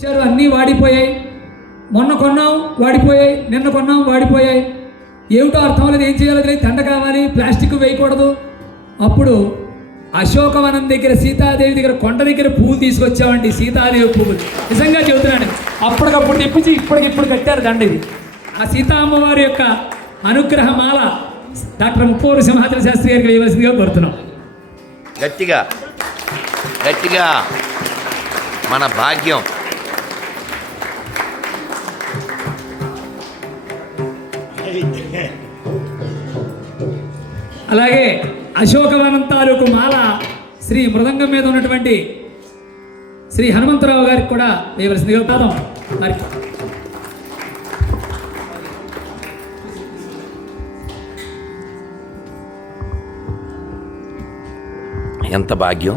ఇచ్చారు అన్నీ వాడిపోయాయి. మొన్న కొన్నాం వాడిపోయాయి. నిన్న కొన్నాం వాడిపోయాయి. ఏమిటో అర్థం లేదు ఏం చేయాలో తెలియదు. దండ కావాలి ప్లాస్టిక్ వేయకూడదు. అప్పుడు అశోకవనం దగ్గర సీతాదేవి దగ్గర కొండ దగ్గర పువ్వు తీసుకొచ్చామండి సీతాదేవి పువ్వులు నిజంగా చెబుతున్నాను. అప్పటికప్పుడు తెప్పించి ఇప్పటికిప్పుడు కట్టారు దండ ఇది. ఆ సీతా అమ్మవారి యొక్క అనుగ్రహమాల డాక్టర్ ముప్పూరు సింహాచల శాస్త్రి గారికి వేయవలసిందిగా కోరుతున్నాం. గట్టిగా గట్టిగా మన భాగ్యం. అలాగే అశోకవనం తాలూకు మాల శ్రీ మృదంగం మీద ఉన్నటువంటి శ్రీ హనుమంతరావు గారికి కూడా వేయవలసిందిగా పాదం మరి ఎంత భాగ్యం?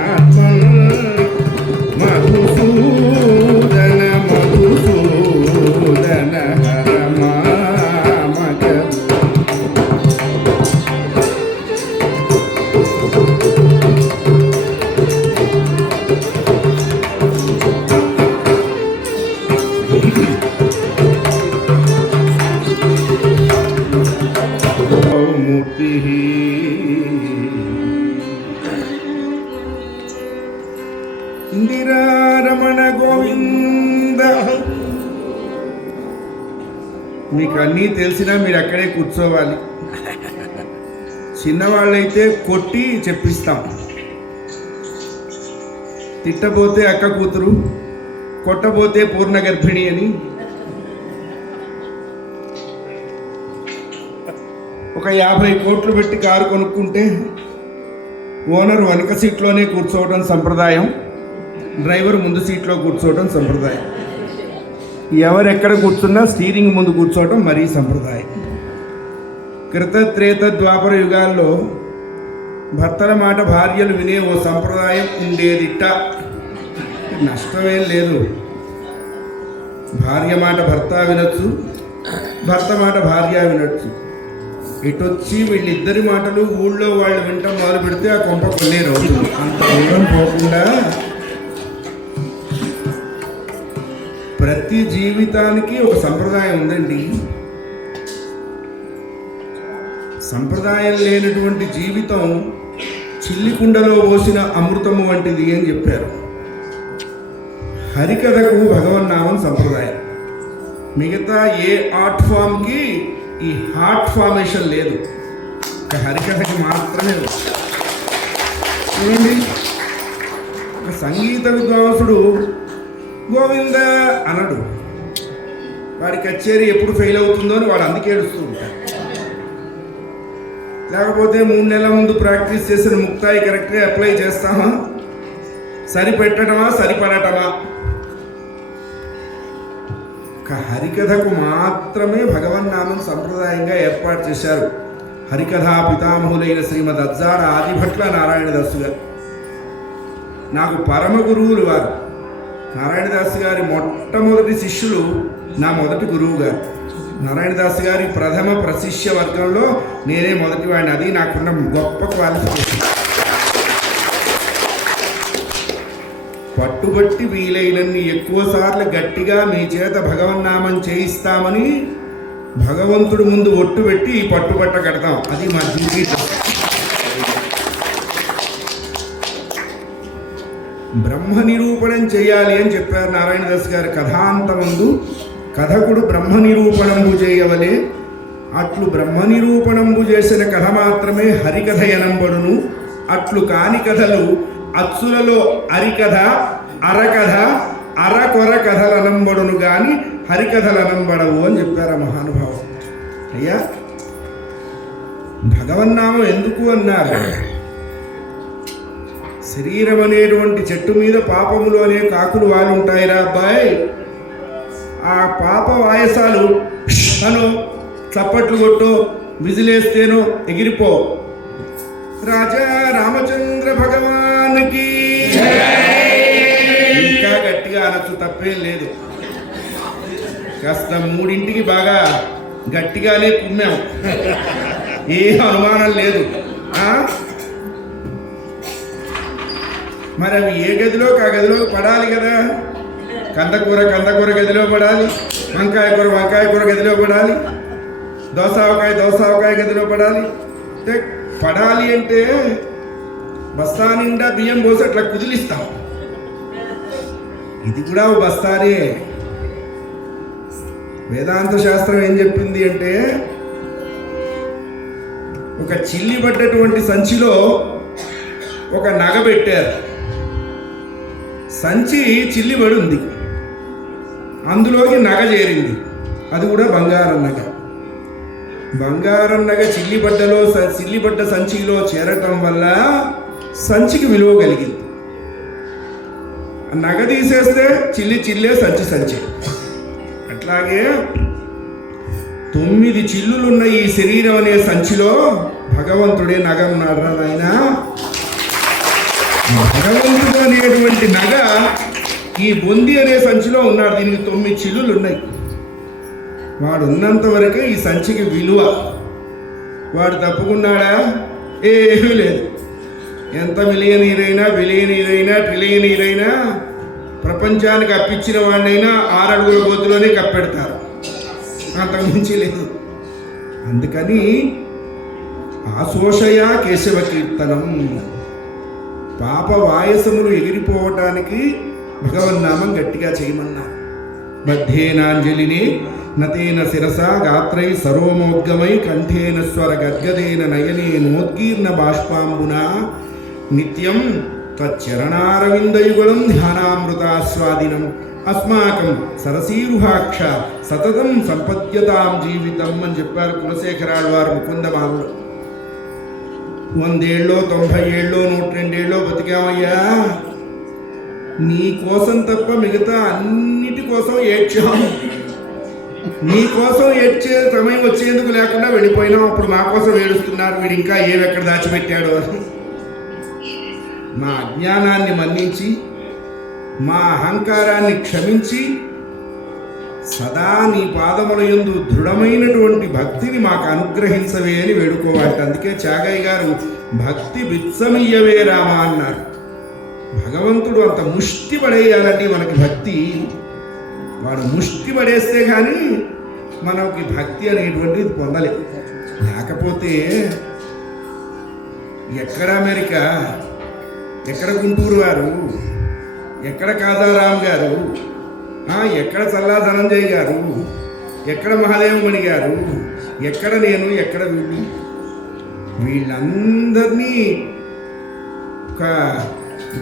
అన్నీ తెలిసినా మీరు అక్కడే కూర్చోవాలి. చిన్నవాళ్ళైతే కొట్టి చెప్పిస్తాం. తిట్టబోతే అక్క కూతురు కొట్టబోతే పూర్ణ గర్భిణి అని. ఒక యాభై కోట్లు పెట్టి కారు కొనుక్కుంటే ఓనర్ వెనక సీట్లోనే కూర్చోవడం సంప్రదాయం డ్రైవర్ ముందు సీట్లో కూర్చోవడం సంప్రదాయం. ఎవరు ఎక్కడ కూర్చున్నా స్టీరింగ్ ముందు కూర్చోవడం మరీ సంప్రదాయం. కృత త్రేత ద్వాపర యుగాల్లో భర్తల మాట భార్యలు వినే ఓ సంప్రదాయం ఉండేదిట్ట. నష్టమేం లేదు. భార్య మాట భర్త వినొచ్చు భర్త మాట భార్య వినొచ్చు. ఇటొచ్చి వీళ్ళిద్దరి మాటలు ఊళ్ళో వాళ్ళు వింటాం మొదలు పెడితే ఆ కొంప కొన్నే రోజులు. అంత దూరం పోకుండా ప్రతి జీవితానికి ఒక సంప్రదాయం ఉందండి. సంప్రదాయం లేనటువంటి జీవితం చిల్లికుండలో పోసిన అమృతము వంటిది అని చెప్పారు. హరికథకు భగవన్నామం సంప్రదాయం. మిగతా ఏ ఆర్ట్ ఫామ్కి ఈ హార్ట్ ఫార్మేషన్ లేదు. ఒక హరికథకి మాత్రమే చూడండి. సంగీత విద్వాంసుడు గోవింద అనడు. వాడి కచేరీ ఎప్పుడు ఫెయిల్ అవుతుందో అని వాడు అందుకే ఏడుస్తూ ఉంటాడు. లేకపోతే మూడు నెలల ముందు ప్రాక్టీస్ చేసిన ముక్తాయి కరెక్ట్గా అప్లై చేస్తామా? సరిపెట్టడమా సరిపడటమా? ఒక హరికథకు మాత్రమే భగవన్నామం సంప్రదాయంగా ఏర్పాటు చేశారు. హరికథా పితామహులైన శ్రీమద్ అజ్జాడ ఆదిభట్ల నారాయణదాసు గారు. నాకు పరమ గురువులు వారు. నారాయణదాస్ గారి మొట్టమొదటి శిష్యులు నా మొదటి గురువు గారు. నారాయణదాస్ గారి ప్రథమ ప్రశిష్య వర్గంలో నేనే మొదటి వాడిని. అది నాకున్న గొప్ప క్వాలిఫికేషన్. పట్టుబట్టి వీలైనన్ని ఎక్కువసార్లు గట్టిగా మీ చేత భగవన్నామం చేయిస్తామని భగవంతుడి ముందు ఒట్టు పెట్టి పట్టుబట్ట కడతాం. అది మా జీవితం. బ్రహ్మ నిరూపణం చేయాలి అని చెప్పారు నారాయణదాస్ గారి కథాంతమందు. కథకుడు బ్రహ్మ నిరూపణంబు చేయవలే. అట్లు బ్రహ్మ నిరూపణంబు చేసిన కథ మాత్రమే హరికథ ఎనంబడును అట్లు కాని కథలు అచ్చులలో అరికథ అరకథ అరకొర కథలు అనంబడును కానీ హరికథలు అనంబడవు అని చెప్పారు ఆ మహానుభావం అయ్యా భగవన్నామం ఎందుకు అన్నారు? శరీరం అనేటువంటి చెట్టు మీద పాపములు అనే కాకులు వాళ్ళు ఉంటాయిరా అబ్బాయి. ఆ పాప వాయసాలు అను చప్పట్లు కొట్టు విజిలేస్తేనో ఎగిరిపో. రాజా రామచంద్ర భగవానికి. ఇంకా గట్టిగా అనొచ్చు తప్పేం లేదు. కాస్త మూడింటికి బాగా గట్టిగానే కుమ్మాం. ఏ అనుమానం లేదు. మరి అవి ఏ గదిలోకి ఆ గదిలో పడాలి కదా? కందకూర కందకూర గదిలో పడాలి వంకాయ కూర వంకాయ కూర గదిలో పడాలి దోసావకాయ దోసావకాయ గదిలో పడాలి. అంటే పడాలి అంటే బస్తా నిండా బియ్యం పోసి అట్లా కుదిలిస్తాం. ఇది కూడా ఓ బస్తానే. వేదాంత శాస్త్రం ఏం చెప్పింది అంటే ఒక చిల్లి పడ్డటువంటి సంచిలో ఒక నగ పెట్టారు. సంచి చిల్లిబడి ఉంది అందులోకి నగ చేరింది. అది కూడా బంగారం నగ. బంగారం నగ చిల్లిబడ్డలో స- చిల్లిబడ్డ సంచిలో చేరటం వల్ల సంచికి విలువ కలిగింది. నగ తీసేస్తే చిల్లి చిల్లే సంచి సంచి. అట్లాగే తొమ్మిది చిల్లులున్న ఈ శరీరం అనే సంచిలో భగవంతుడే నగ ఉన్నాడు రా నాయనా? భగవంతుడు అనేటువంటి నగ ఈ బొంది అనే సంచిలో ఉన్నాడు. దీనికి తొమ్మిది చిల్లులు ఉన్నాయి. వాడు ఉన్నంత వరకే ఈ సంచికి విలువ. వాడు తప్పుకున్నాడా? ఏమీ లేదు. ఎంత మిలియనీరైనా బిలియనీరైనా ట్రిలియనీరైనా ప్రపంచానికి అప్పించిన వాడినైనా ఆరడుగుల గోతులోనే కప్పెడతారు. అంతకుమించి లేదు. అందుకని ఆశోషయా కేశవ కీర్తనం పాప వాయసములు ఎగిరిపోవటానికి భగవన్నామం గట్టిగా చేయమన్నా మధ్యేనాంజలిని నతేన శిరస గాత్రై సర్వమోగ్గమై కంఠేన స్వర గద్గదేన నయనే నోద్గీర్ణ బాష్పాంబున నిత్యం త్వచ్చరణారవిందయుగళం ధ్యానామృతాస్వాదినం. అస్మాకం సరసీరుహాక్ష సతతం సంపద్యతాం జీవితం అని చెప్పారు కులశేఖరాడు వారు ముకుందమాలు వందేళ్ళో తొంభై ఏళ్ళో నూట రెండేళ్ళో బతికామయ్యా నీ కోసం తప్ప మిగతా అన్నిటి కోసం ఏడ్చాము నీ కోసం ఏడ్చే సమయం వచ్చేందుకు లేకుండా వెళ్ళిపోయినాం. అప్పుడు మా కోసం ఏడుస్తున్నారు. వీడు ఇంకా ఏవెక్కడ దాచిపెట్టాడు. అని మా అజ్ఞానాన్ని మన్నించి మా అహంకారాన్ని క్షమించి సదా నీ పాదముల యందు దృఢమైనటువంటి భక్తిని మాకు అనుగ్రహించవే అని వేడుకోవాలి. అందుకే చాగయ్య గారు భక్తి బిత్సమియ్యవే రామా అన్నారు. భగవంతుడు అంత ముష్టి పడేయాలండి మనకి భక్తి. వాడు ముష్టి పడేస్తే కానీ మనకి భక్తి అనేటువంటిది పొందలేం. లేకపోతే ఎక్కడ అమెరికా? ఎక్కడ గుంటూరు వారు? ఎక్కడ కాదారాం గారు? ఎక్కడ చల్లా ధనంజయ్ గారు ఎక్కడ మహాదేవమణి గారు ఎక్కడ నేను ఎక్కడ వీళ్ళు? వీళ్ళందరినీ ఒక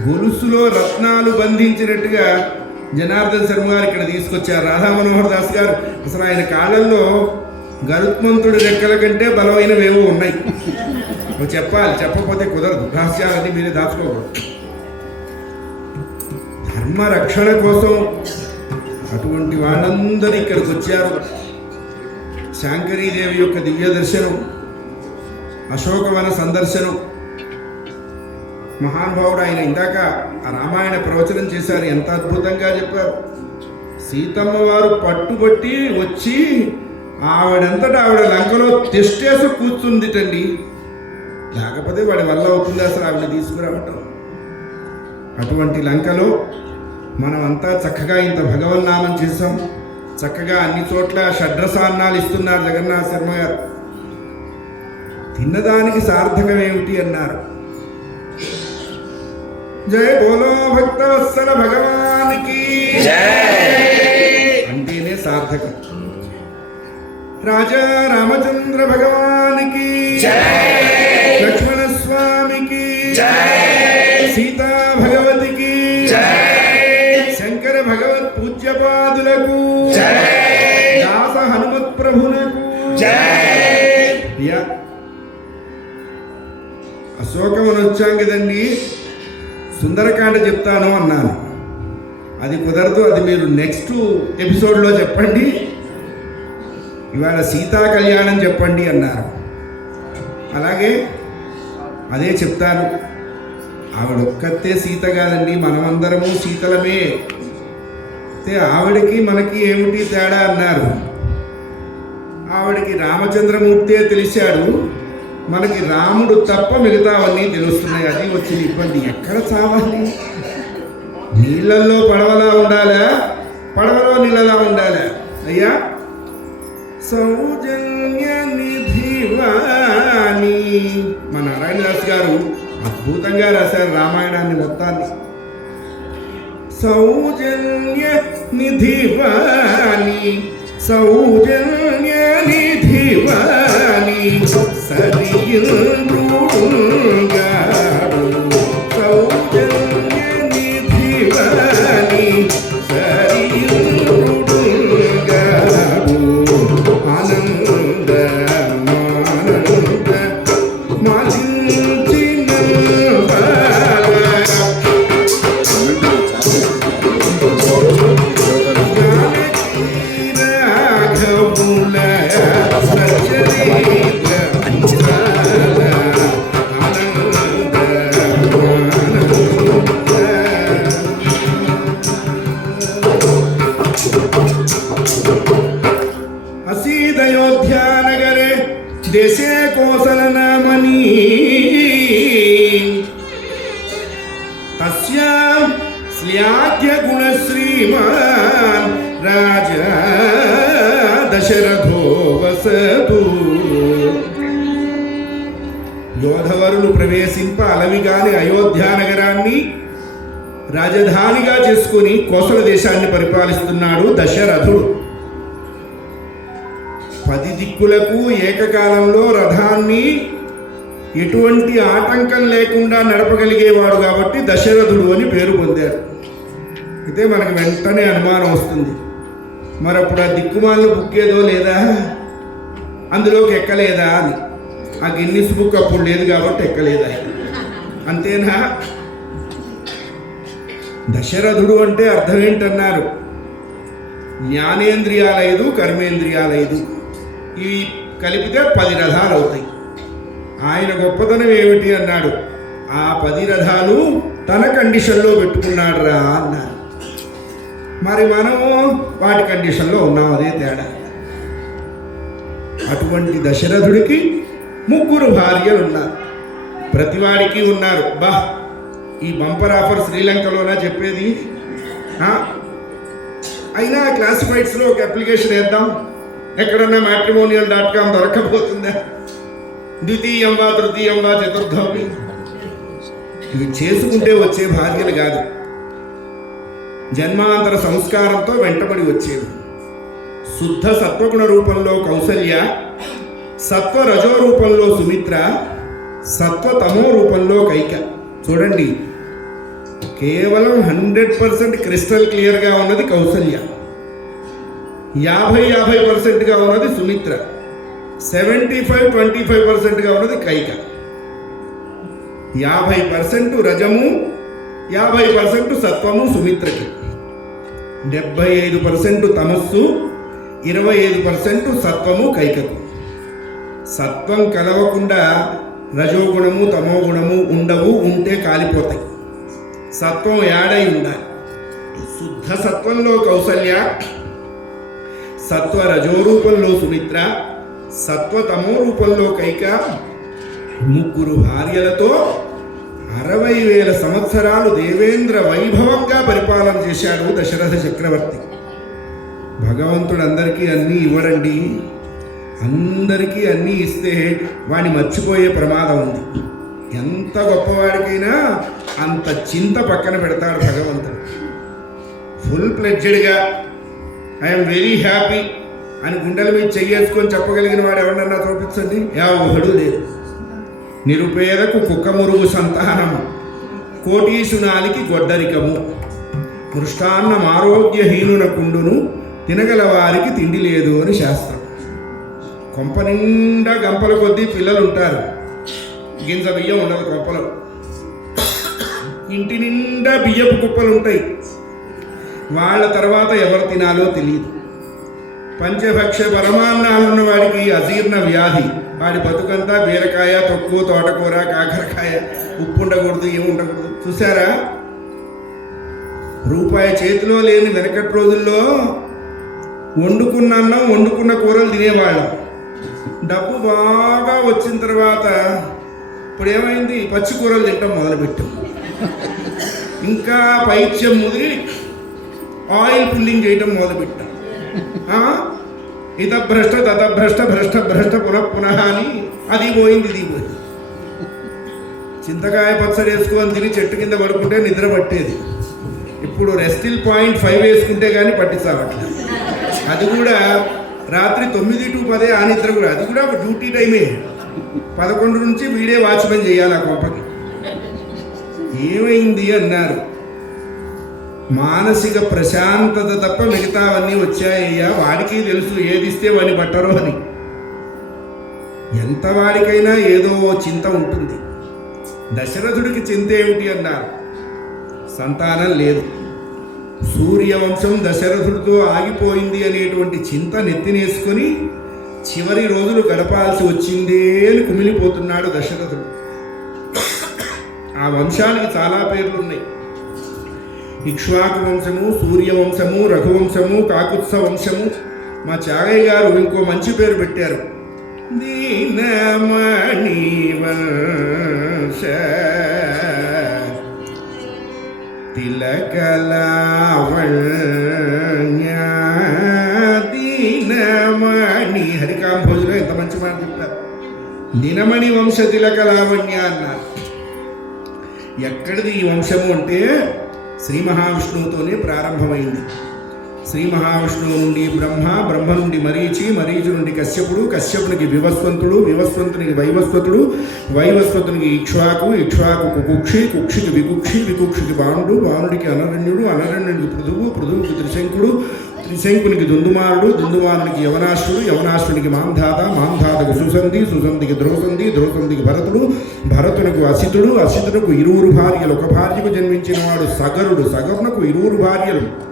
గొలుసులో రత్నాలు బంధించినట్టుగా జనార్దన్ శర్మ గారు ఇక్కడ తీసుకొచ్చారు. రాధా మనోహర్ దాస్ గారు. అసలు ఆయన కాలంలో గరుత్మంతుడి రెక్కల కంటే బలమైనవేవో ఉన్నాయి. నువ్వు చెప్పాలి. చెప్పకపోతే కుదరదు. రహస్యాలన్నీ మీరే దాచుకోకూడదు. ధర్మ రక్షణ కోసం అటువంటి వాళ్ళందరూ ఇక్కడికి వచ్చారు. శాంకరీదేవి యొక్క దివ్య దర్శనం అశోకవన సందర్శనం. మహానుభావుడు ఆయన ఇందాక రామాయణ ప్రవచనం చేశారు. ఎంత అద్భుతంగా చెప్పారు. సీతమ్మ వారు పట్టుబట్టి వచ్చి ఆవిడంతటా ఆవిడ లంకలో తెస్టేసి కూర్చుందిటండి. లేకపోతే వాడి వల్ల అవుతుంది అసలు ఆవిడ తీసుకురావటం. అటువంటి లంకలో మనమంతా చక్కగా ఇంత భగవన్నామం చేసాం చక్కగా అన్ని చోట్ల షడ్రసాన్నాలు ఇస్తున్నారు జగన్నాథ శర్మ గారు. తిన్నదానికి సార్థకం ఏమిటి అన్నారు. జయ బోలో భక్తవత్సల భగవానికి. అంటేనే సార్థకం. రాజా రామచంద్ర భగవానికి. లక్ష్మణ వచ్చాం కదండి. సుందరకాండ చెప్తాను అన్నాను. అది కుదరదు అది మీరు నెక్స్ట్ ఎపిసోడ్లో చెప్పండి. ఇవాళ సీతా కళ్యాణం చెప్పండి అన్నారు. అలాగే అదే చెప్తాను. ఆవిడ ఒక్కతే సీత కాదండి మనమందరము సీతలమే. అయితే ఆవిడకి మనకి ఏమిటి తేడా అన్నారు. ఆవిడకి రామచంద్రమూర్తే తెలిసాడు మనకి రాముడు తప్ప మిగతావన్నీ తెలుస్తున్నాయి. అది వచ్చిన ఇబ్బంది ఎక్కడ చావాలి? నీళ్ళల్లో పడవలా ఉండాలా? పడవలో నీళ్ళలా ఉండాలా? అయ్యా? సౌజన్య నిధివాణి మా నారాయణదాస్ గారు అద్భుతంగా రాశారు రామాయణాన్ని మొత్తాన్ని. సౌజన్య నిధివాణి సౌజన్య నిధివాణి సరియుగాడు సౌజన్య చేసుకుని కోసల దేశాన్ని పరిపాలిస్తున్నాడు దశరథుడు. పది దిక్కులకు ఏకకాలంలో రథాన్ని ఎటువంటి ఆటంకం లేకుండా నడపగలిగేవాడు కాబట్టి దశరథుడు అని పేరు పొందారు. అయితే మనకు వెంటనే అనుమానం వస్తుంది. మరి అప్పుడు ఆ దిక్కుమాలను బుక్ ఏదో లేదా? అందులోకి ఎక్కలేదా అని. ఆ గిన్నిస్ బుక్ అప్పుడు లేదు కాబట్టి ఎక్కలేదా? అంతేనా? దశరథుడు అంటే అర్థం ఏంటన్నారు? జ్ఞానేంద్రియాలైదు కర్మేంద్రియాలైదు. ఇవి కలిపితే పది రథాలు అవుతాయి. ఆయన గొప్పతనం ఏమిటి అన్నాడు? ఆ పది రథాలు తన కండిషన్లో పెట్టుకున్నాడు రా అన్నారు. మరి మనము వాటి కండిషన్లో ఉన్నాం అదే తేడా. అటువంటి దశరథుడికి ముగ్గురు భార్యలు ఉన్నారు ప్రతివాడికి ఉన్నారు. బా ఈ బంపర్ ఆఫర్ శ్రీలంకలోనా చెప్పేది? అయినా క్లాసిఫైడ్స్లో ఒక అప్లికేషన్ వేద్దాం. ఎక్కడన్నా మ్యాట్రిమోనియల్ డాట్ కామ్ దొరకబోతుందా? ద్వితీయం వా తృతీయం వా చతుర్థం ఇవి చేసుకుంటే వచ్చే బాధ్యత కాదు. జన్మాంతర సంస్కారంతో వెంటబడి వచ్చేవి. శుద్ధ సత్వగుణ రూపంలో కౌసల్య సత్వ రజో రూపంలో సుమిత్ర సత్వతమో రూపంలో కైక. చూడండి కేవలం హండ్రెడ్ పర్సెంట్ క్రిస్టల్ క్లియర్గా ఉన్నది కౌసల్య. యాభై యాభై పర్సెంట్గా ఉన్నది Sumitra. Seventy five twenty five పర్సెంట్గా ఉన్నది కైక. యాభై పర్సెంట్ రజము యాభై పర్సెంట్ సత్వము సుమిత్రకి. డెబ్బై ఐదు పర్సెంట్ తమస్సు ఇరవై ఐదు పర్సెంట్ సత్వము కైకకు. సత్వం కలవకుండా రజోగుణము తమోగుణము ఉండవు ఉంటే కాలిపోతాయి. సత్వం యాడై ఉండాలి. శుద్ధ సత్వంలో కౌసల్య సత్వ రజోరూపంలో సుమిత్ర సత్వతమో రూపంలో కైక ముగ్గురు భార్యలతో అరవై వేల సంవత్సరాలు దేవేంద్ర వైభవంగా పరిపాలన చేశాడు దశరథ చక్రవర్తి. భగవంతుడు అందరికీ అన్నీ ఇవ్వడండి. అందరికీ అన్నీ ఇస్తే వాడిని మర్చిపోయే ప్రమాదం ఉంది. ఎంత గొప్పవాడికైనా అంత చింత పక్కన పెడతాడు భగవంతుడు. ఫుల్ ప్లెడ్జెడ్గా ఐఎమ్ వెరీ హ్యాపీ అని గుండెల మీద చెయ్యేసుకొని చెప్పగలిగిన వాడు ఎవరన్నా చూపించండి? ఎవడు లేదు నిరుపేదకు కుక్కమురుగు సంతానము కోటీసునాలికి గొడ్డరికము మృష్టాన్నం ఆరోగ్యహీనునకుండును తినగల వారికి తిండి లేదు అని శాస్త్రం. కొంప నిండా గంపల కొద్దీ పిల్లలు ఉంటారు గింజ బియ్యం ఉండదు కొంపలో. ఇంటి నిండా బియ్యపు కుప్పలు ఉంటాయి వాళ్ళ తర్వాత ఎవరు తినాలో తెలియదు పంచభక్ష పరమాన్నాలు ఉన్న వాడికి అజీర్ణ వ్యాధి. వాడి బతుకంతా బీరకాయ తొక్కు తోటకూర కాకరకాయ ఉప్పు ఉండకూడదు ఏమి ఉండకూడదు. చూసారా రూపాయి చేతిలో లేని వెనకటి రోజుల్లో వండుకున్న అన్నం వండుకున్న కూరలు తినేవాళ్ళం. డబ్బు బాగా వచ్చిన తర్వాత ఇప్పుడు ఏమైంది పచ్చి కూరలు తింటాం మొదలుపెట్టాం. ఇంకా పైత్యం ముదిరి ఆయిల్ పుల్లింగ్ చేయటం మొదలుపెట్టాం. ఇత భ్రష్ట తత భ్రష్ట భ్రష్ట భ్రష్ట పునః పునః అని అది పోయింది ఇది పోయింది. చింతకాయ పచ్చడి వేసుకొని తిని చెట్టు కింద పడుకుంటే నిద్ర పట్టేది. ఇప్పుడు రెస్టిల్ పాయింట్ ఫైవ్ వేసుకుంటే కానీ పట్టించావట్లేదు అది కూడా రాత్రి తొమ్మిది టు పదే ఆ నిద్ర కూడా అది కూడా ఒక డ్యూటీ టైమే. పదకొండు నుంచి వీడే వాచ్మెన్ చేయాలి ఆ కొంపకి. ఏమైంది అన్నారు. మానసిక ప్రశాంతత తప్ప మిగతావన్నీ వచ్చాయ్యా వాడికి తెలుసు ఏది ఇస్తే వాడిని పట్టరు అని. ఎంత వాడికైనా ఏదో చింత ఉంటుంది. దశరథుడికి చింత ఏమిటి అన్నారు. సంతానం లేదు. సూర్యవంశం దశరథుడితో ఆగిపోయింది అనేటువంటి చింత నెత్తినేసుకొని చివరి రోజులు గడపాల్సి వచ్చిందే అని కుమిలిపోతున్నాడు దశరథుడు. వంశానికి చాలా పేర్లు ఉన్నాయి ఇక్ష్వాకు వంశము సూర్యవంశము రఘువంశము కాకుత్స వంశము. మా చాగయ్య గారు ఇంకో మంచి పేరు పెట్టారు. దీనమణి వంశ. తిలకలావణ్య దీనమణి. హరికాంభోజులో ఎంత మంచి మాట చెప్పారు. దినమణి వంశ తిలకలావణ్య అన్నారు. ఎక్కడిది ఈ వంశము అంటే శ్రీ మహావిష్ణువుతోనే ప్రారంభమైంది. శ్రీ మహావిష్ణువు నుండి బ్రహ్మ బ్రహ్మ నుండి మరీచి మరీచి నుండి కశ్యపుడు కశ్యపునికి వివస్వంతుడు వివస్వంతునికి వైవస్వతుడు వైవస్వతునికి ఇక్ష్వాకు ఇక్ష్వాకు కుక్షి కుక్షికి వికుక్షి వికుక్షికి బాణుడు బాణుడికి అనరణ్యుడు అనరణ్యుడికి పృథువు పృథువుకి త్రిశంకుడు త్రిశంకునికి దుందుమారుడు దుందుమారునికి యవనాశ్రుడు యవనాశ్రునికి మాంధాత మాంధాతకు సుసంధి సుసంధికి ద్రౌసంధి ద్రౌసంధికి భరతుడు భరతునికి అసితుడు అసితునకు ఇరువురు భార్యలు. ఒక భార్యకు జన్మించిన వాడు సగరుడు సగరునకు ఇరువురు భార్యలు.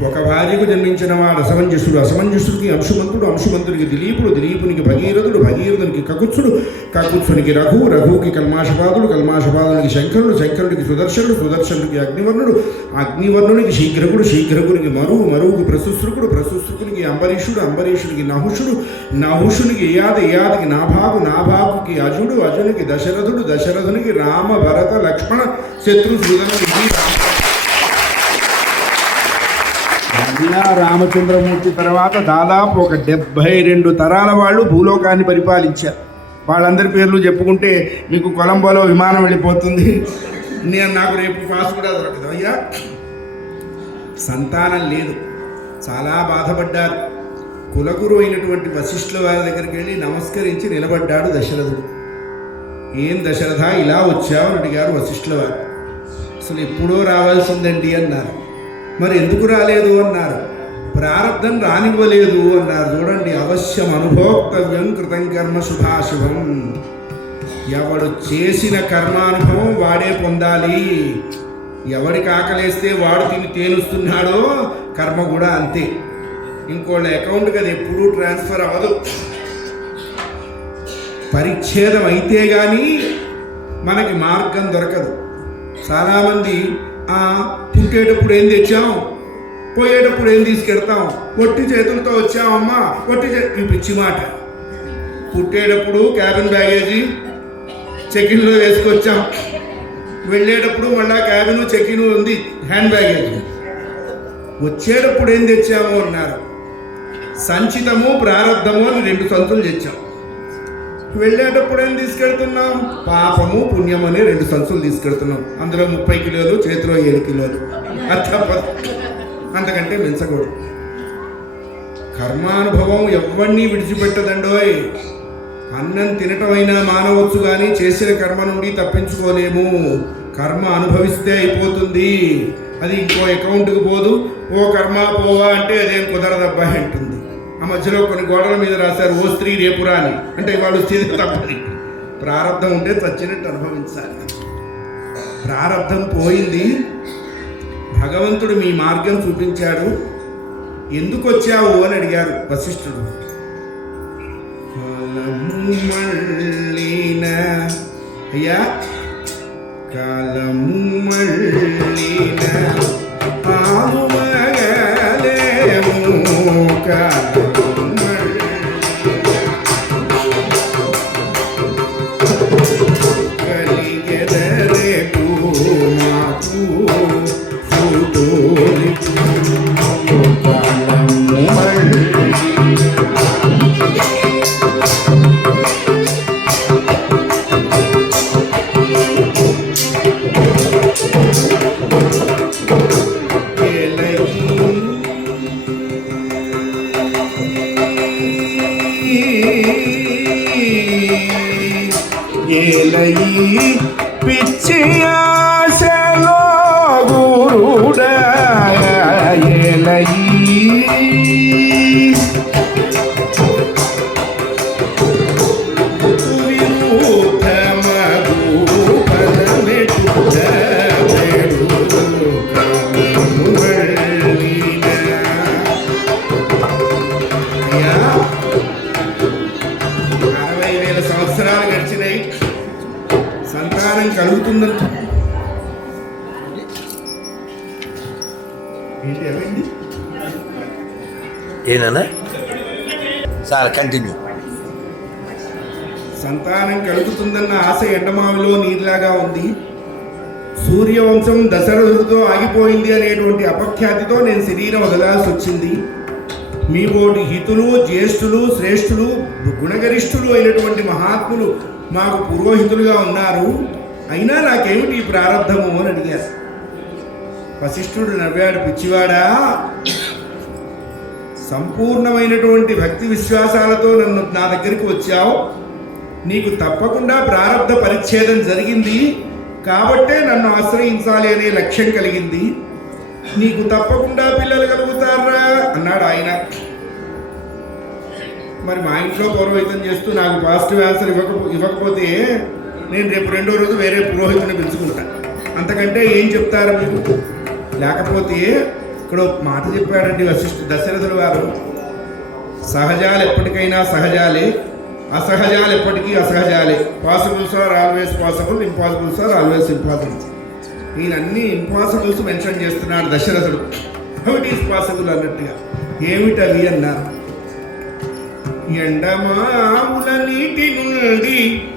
ఒక భార్యకు జన్మించిన వాడు అసమంజసుడు. అసమంజసుడికి అంశుమంతుడు అంశుమంతుడికి దిలీపుడు దిలీపునికి భగీరథుడు భగీరథునికి కకుత్సుడు. కకుత్సునికి రఘు రఘువుకి కల్మాషపాదుడు కల్మాషపాదునికి శంకరుడు శంకరుడికి సుదర్శనుడు సుదర్శనుడికి అగ్నివర్ణుడు అగ్నివర్ణునికి శీఘ్రకుడు శీఘ్రకునికి మరువు మరువుకి ప్రశుశ్రుకుడు ప్రశుశ్రుకునికి అంబరీషుడు అంబరీషుడికి నహుషుడు నహుషునికి ఇయాద ఇయాదికి నాభాగు నాభాగుకి అజుడు అజునికి దశరథుడు దశరథునికి రామ భరత లక్ష్మణ శత్రు సుధనుడికి ఇలా రామచంద్రమూర్తి తర్వాత దాదాపు ఒక డెబ్భై రెండు తరాల వాళ్ళు భూలోకాన్ని పరిపాలించారు. వాళ్ళందరి పేర్లు చెప్పుకుంటే మీకు కొలంబోలో విమానం వెళ్ళిపోతుంది. నేను నాకు రేపు పాస్ కూడా దొరకదు. అయ్యా సంతానం లేదు. చాలా బాధపడ్డారు. కులగురు అయినటువంటి వశిష్ఠుల వారి దగ్గరికి వెళ్ళి నమస్కరించి నిలబడ్డాడు దశరథుడు. ఏం దశరథ ఇలా వచ్చావు? అడిగారు వశిష్ఠుల వారు. అసలు ఎప్పుడో రావాల్సిందండి అన్నారు. మరి ఎందుకు రాలేదు అన్నారు. ప్రారంధం రానివ్వలేదు అన్నారు. చూడండి అవశ్యం అనుభోక్తవ్యం కృతం కర్మ శుభాశుభం ఎవడు చేసిన కర్మానుభవం వాడే పొందాలి. ఎవడికి ఆకలేస్తే వాడు తిని తేలుస్తున్నాడో కర్మ కూడా అంతే. ఇంకోళ్ళ అకౌంట్కి అది ఎప్పుడూ ట్రాన్స్ఫర్ అవ్వదు. పరిచ్ఛేదం అయితే కానీ మనకి మార్గం దొరకదు. చాలామంది పుట్టేటప్పుడు ఏం తెచ్చాం పోయేటప్పుడు ఏం తీసుకెడతాం ఒట్టి చేతులతో వచ్చామమ్మా ఒట్టి చేతులు పిచ్చి మాట. పుట్టేటప్పుడు క్యాబిన్ బ్యాగేజీ చెకిన్లో వేసుకొచ్చాం. వెళ్ళేటప్పుడు మళ్ళా క్యాబిన్ చెకిన్ ఉంది హ్యాండ్ బ్యాగేజీ వచ్చేటప్పుడు ఏం తెచ్చాము అన్నారు. సంచితము ప్రారంధము అని రెండు సంతులు తెచ్చాం. వెళ్ళేటప్పుడు ఏం తీసుకెళ్తున్నాం? పాపము పుణ్యం అని రెండు సంచులు తీసుకెళ్తున్నాం. అందులో ముప్పై కిలోలు చేతిలో ఏడు కిలోలు. అది అంతకంటే మించకూడదు. కర్మానుభవం ఎవరిని విడిచిపెట్టదండోయ్. అన్నం తినటమైనా మానవచ్చు కానీ చేసిన కర్మ నుండి తప్పించుకోలేము. కర్మ అనుభవిస్తే అయిపోతుంది. అది ఇంకో అకౌంట్కి పోదు. ఓ కర్మ పోవా అంటే అదేం కుదరదబ్బా అంటుంది. ఆ మధ్యలో కొన్ని గోడల మీద రాశారు ఓ స్త్రీ రేపురా అని అంటే వాళ్ళు స్థితి తప్పది. ప్రారంధం ఉంటే చచ్చినట్టు అనుభవించాలి. ప్రారంధం పోయింది. భగవంతుడు మీ మార్గం చూపించాడు. ఎందుకు వచ్చావు? అని అడిగారు వశిష్ఠుడు. అయ్యా కాలము మళ్ళీన. పిచ్చి ఆశలో ఏనా సార్ కంటిన్యూ సంతానం కలుగుతుందన్న ఆశ ఎండమావిలో నీరులాగా ఉంది. సూర్యవంశం దశరథుడితో ఆగిపోయింది అనేటువంటి అపఖ్యాతితో నేను శరీరం వదలాల్సి వచ్చింది. మీ ఓటి హితులు జ్యేష్ఠులు శ్రేష్ఠులు గుణగరిష్ఠులు అయినటువంటి మహాత్ములు మాకు పురోహితులుగా ఉన్నారు. అయినా నాకేమిటి ఈ ప్రారంధము అని అడిగారు. వశిష్ఠుడు నవ్వాడు పిచ్చివాడా? సంపూర్ణమైనటువంటి భక్తి విశ్వాసాలతో నన్ను నా దగ్గరికి వచ్చావు. నీకు తప్పకుండా ప్రారంభ పరిచ్ఛేదం జరిగింది. కాబట్టే నన్ను ఆశ్రయించాలి అనే లక్ష్యం కలిగింది. నీకు తప్పకుండా పిల్లలు కలుగుతారా? అన్నాడు ఆయన. మరి మా ఇంట్లో పౌరోహితం చేస్తూ నాకు పాజిటివ్ ఆన్సర్ ఇవ్వక ఇవ్వకపోతే నేను రేపు రెండో రోజు వేరే పురోహితుని పిలుచుకుంటా. అంతకంటే ఏం చెప్తారు మీరు? లేకపోతే ఇక్కడ మాట చెప్పాడండి వశిష్ఠ దశరథుడు వారు సహజాలు ఎప్పటికైనా సహజాలే అసహజాలు ఎప్పటికీ అసహజాలే. Possibles are always possible impossibles are always impossible ఈయన అన్ని ఇంపాసిబుల్స్ మెన్షన్ చేస్తున్నాడు దశరథుడు. హౌట్ ఈస్ పాసిబుల్ అన్నట్టుగా. ఏమిటవి అన్నారు. ఎండమావుల నీటి నుండి.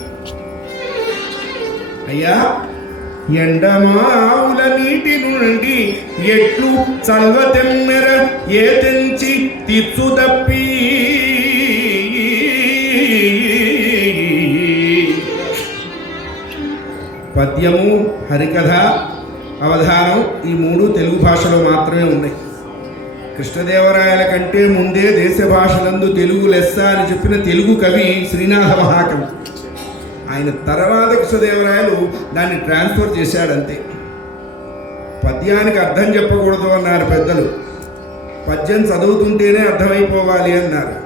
అయ్యా ఎండమావుల నీటి నుండి ఎట్లు చల్వ తెమ్మెర ఏ తెంచి తిచ్చుదప్పి. పద్యము హరికథ అవధానం ఈ మూడు తెలుగు భాషలో మాత్రమే ఉన్నాయి. కృష్ణదేవరాయల కంటే ముందే దేశ భాషలందు తెలుగు లెస్స అని చెప్పిన తెలుగు కవి శ్రీనాథ మహాకవి. ఆయన తర్వాత కృష్ణదేవరాయలు దాన్ని ట్రాన్స్ఫర్ చేశాడంతే. పద్యానికి అర్థం చెప్పకూడదు అన్నారు పెద్దలు. పద్యం చదువుతుంటేనే అర్థమైపోవాలి అన్నారు.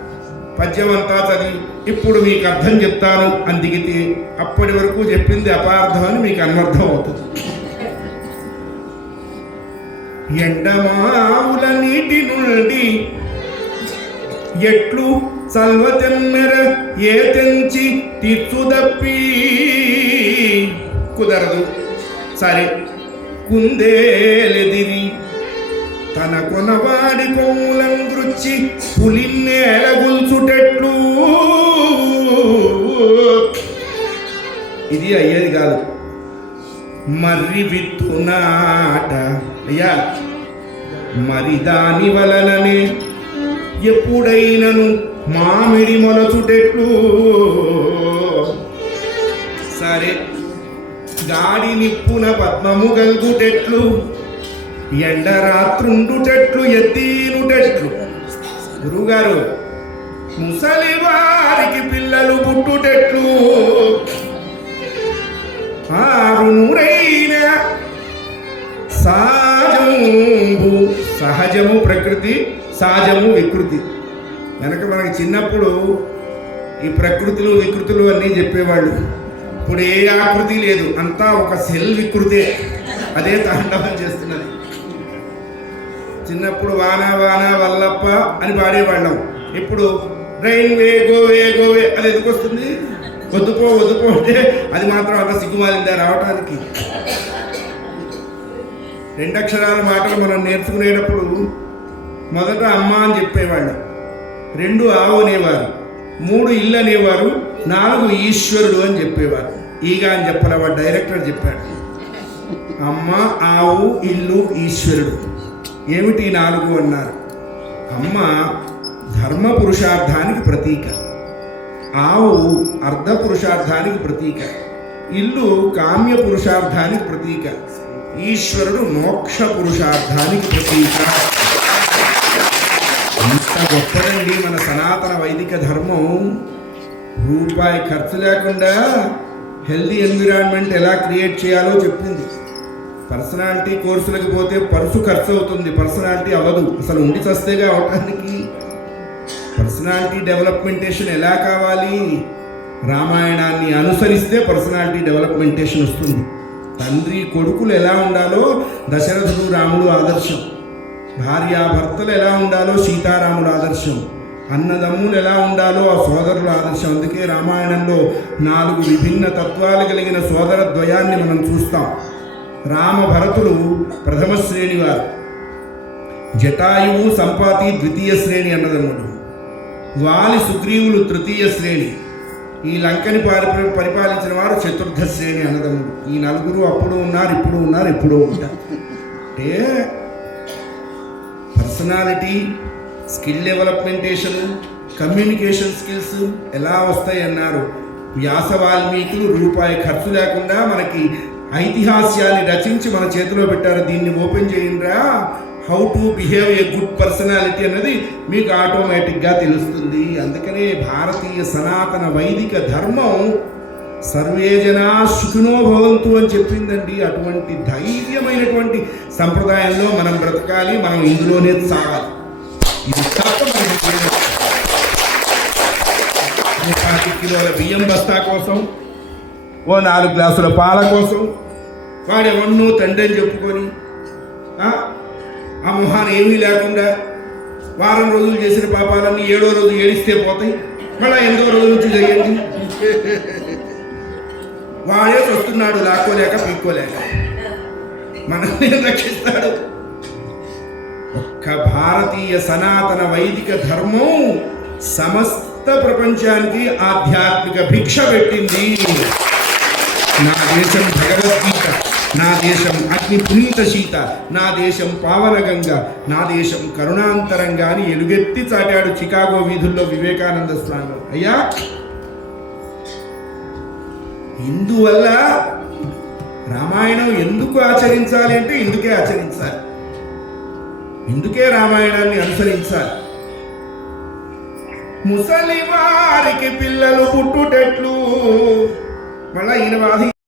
పద్యం అంతా చదివి ఇప్పుడు మీకు అర్థం చెప్తాను అని దిగితే అప్పటి వరకు చెప్పింది అపార్థం అని మీకు అనర్థం అవుతుంది. ఎండమావుల నీటి నుండి ఎట్లు సల్వతెమ్మెర ఏ తెంచి తీర్చుదప్పి. కుదరదు. సరే కుందేలెదిరి. తన కొనవాడి కొమ్ములం గుచ్చి పులిన్నేల గుల్చుటెట్లు. ఇది అయ్యేది కాదు. మర్రి విత్తునాట అయ్యా మరి దాని వలననే ఎప్పుడైనను మామిడి మొలచుటెట్లు. సరే గాడి నిప్పున పద్మము గల్గుటెట్లు. ఎండరాత్రుండుటెట్లు ఎత్తినుటెట్లు. గురుగారు ముసలి వారికి పిల్లలు పుట్టుటెట్లు. ఆరు నూరైన సహజము సహజము ప్రకృతి సహజము వికృతి. వెనక మనకి చిన్నప్పుడు ఈ ప్రకృతులు వికృతులు అన్నీ చెప్పేవాళ్ళు. ఇప్పుడు ఏ ఆకృతి లేదు. అంతా ఒక సెల్ వికృతే. అదే తాండవం చేస్తున్నది. చిన్నప్పుడు వాన వాన వల్లప్ప అని పాడేవాళ్ళం. ఇప్పుడు రైన్ వే గోవే గోవే అది ఎందుకు వస్తుంది? వద్దుపో వద్దుపో అంటే అది మాత్రం అంత సిగ్గుమాలిందా రావటానికి? రెండు అక్షరాల మాటలు మనం నేర్చుకునేటప్పుడు మొదట అమ్మ అని చెప్పేవాళ్ళం. రెండు ఆవు అనేవారు మూడు ఇల్లు అనేవారు నాలుగు ఈశ్వరుడు అని చెప్పేవారు. ఈగా అని చెప్పాల వాడు డైరెక్టర్ చెప్పాడు. అమ్మ ఆవు ఇల్లు ఈశ్వరుడు. ఏమిటి నాలుగు అన్నారు. అమ్మ ధర్మ పురుషార్థానికి ప్రతీక. ఆవు అర్ధ పురుషార్థానికి ప్రతీక. ఇల్లు కామ్య పురుషార్థానికి ప్రతీక. ఈశ్వరుడు మోక్ష పురుషార్థానికి ప్రతీక. అంత గొప్పదండి మన సనాతన వైదిక ధర్మం. రూపాయి ఖర్చు లేకుండా హెల్దీ ఎన్విరాన్మెంట్ ఎలా క్రియేట్ చేయాలో చెప్పింది. పర్సనాలిటీ కోర్సులకు పోతే పర్సు ఖర్చు అవుతుంది పర్సనాలిటీ అవ్వదు. అసలు ఉండి చస్తేగా అవటానికి పర్సనాలిటీ డెవలప్మెంటేషన్ ఎలా కావాలి? రామాయణాన్ని అనుసరిస్తే పర్సనాలిటీ డెవలప్మెంటేషన్ వస్తుంది. తండ్రి కొడుకులు ఎలా ఉండాలో దశరథుడు రాముడు ఆదర్శం. భార్యాభర్తలు ఎలా ఉండాలో సీతారాముడు ఆదర్శం. అన్నదమ్ములు ఎలా ఉండాలో ఆ సోదరుల ఆదర్శం. అందుకే రామాయణంలో నాలుగు విభిన్న తత్వాలు కలిగిన సోదర ద్వయాన్ని మనం చూస్తాం. రామభరతుడు ప్రథమ శ్రేణి వారు. జటాయువు సంపాతి ద్వితీయ శ్రేణి అన్నదమ్ముడు. వాలి సుగ్రీవులు తృతీయ శ్రేణి. ఈ లంకని పారి పరిపాలించిన వారు చతుర్థ శ్రేణి అన్నదమ్ముడు. ఈ నలుగురు అప్పుడు ఉన్నారు ఇప్పుడు ఉన్నారు ఎప్పుడూ ఉంటారు. అంటే personality skill developmentation communication skills ఎలా వస్తాయి అన్నారు వ్యాస వాల్మీకులు రూపాయి ఖర్చు లేకుండా మనకి ఐతిహాస్యాన్ని రచించి మన చేతిలో పెట్టారు. దీన్ని open చేయండిరా. How to behave a good personality అన్నది మీకు ఆటోమేటిక్గా తెలుస్తుంది. అందుకనే భారతీయ సనాతన వైదిక ధర్మం సర్వే జనా సుఖినో భవంతు అని చెప్పిందండి. అటువంటి ధైర్యమైనటువంటి సంప్రదాయంలో మనం బ్రతకాలి మనం ఇందులోనే సాగాలి. ఇది తప్ప మనకి పాతి కిలోల బియ్యం బస్తా కోసం ఓ నాలుగు గ్లాసుల పాల కోసం వాడి తండ్రి అని చెప్పుకొని ఆ, ఆ ఏమీ లేకుండా వారం రోజులు చేసిన పాపాలన్నీ ఏడో రోజు ఏడిస్తే పోతాయి. మళ్ళీ ఎనిమిదో రోజు నుంచి చేయండి. వాడే వస్తున్నాడు లాక్కోలేక పీక్కోలేక. మనల్ని రక్షిస్తాడు? ఒక్క భారతీయ సనాతన వైదిక ధర్మం సమస్త ప్రపంచానికి ఆధ్యాత్మిక భిక్ష పెట్టింది. నా దేశం భగవద్గీత నా దేశం అగ్ని పునీత సీత నా దేశం పావనగంగ నా దేశం కరుణాంతరంగా అని ఎలుగెత్తి చాటాడు చికాగో వీధుల్లో వివేకానంద స్వామి. అయ్యా ఇందువల్ల రామాయణం ఎందుకు ఆచరించాలి అంటే ఇందుకే ఆచరించాలి. ఇందుకే రామాయణాన్ని అనుసరించాలి. ముసలి వారికి పిల్లలు పుట్టుటట్లు. మళ్ళీ ఈయన బాధ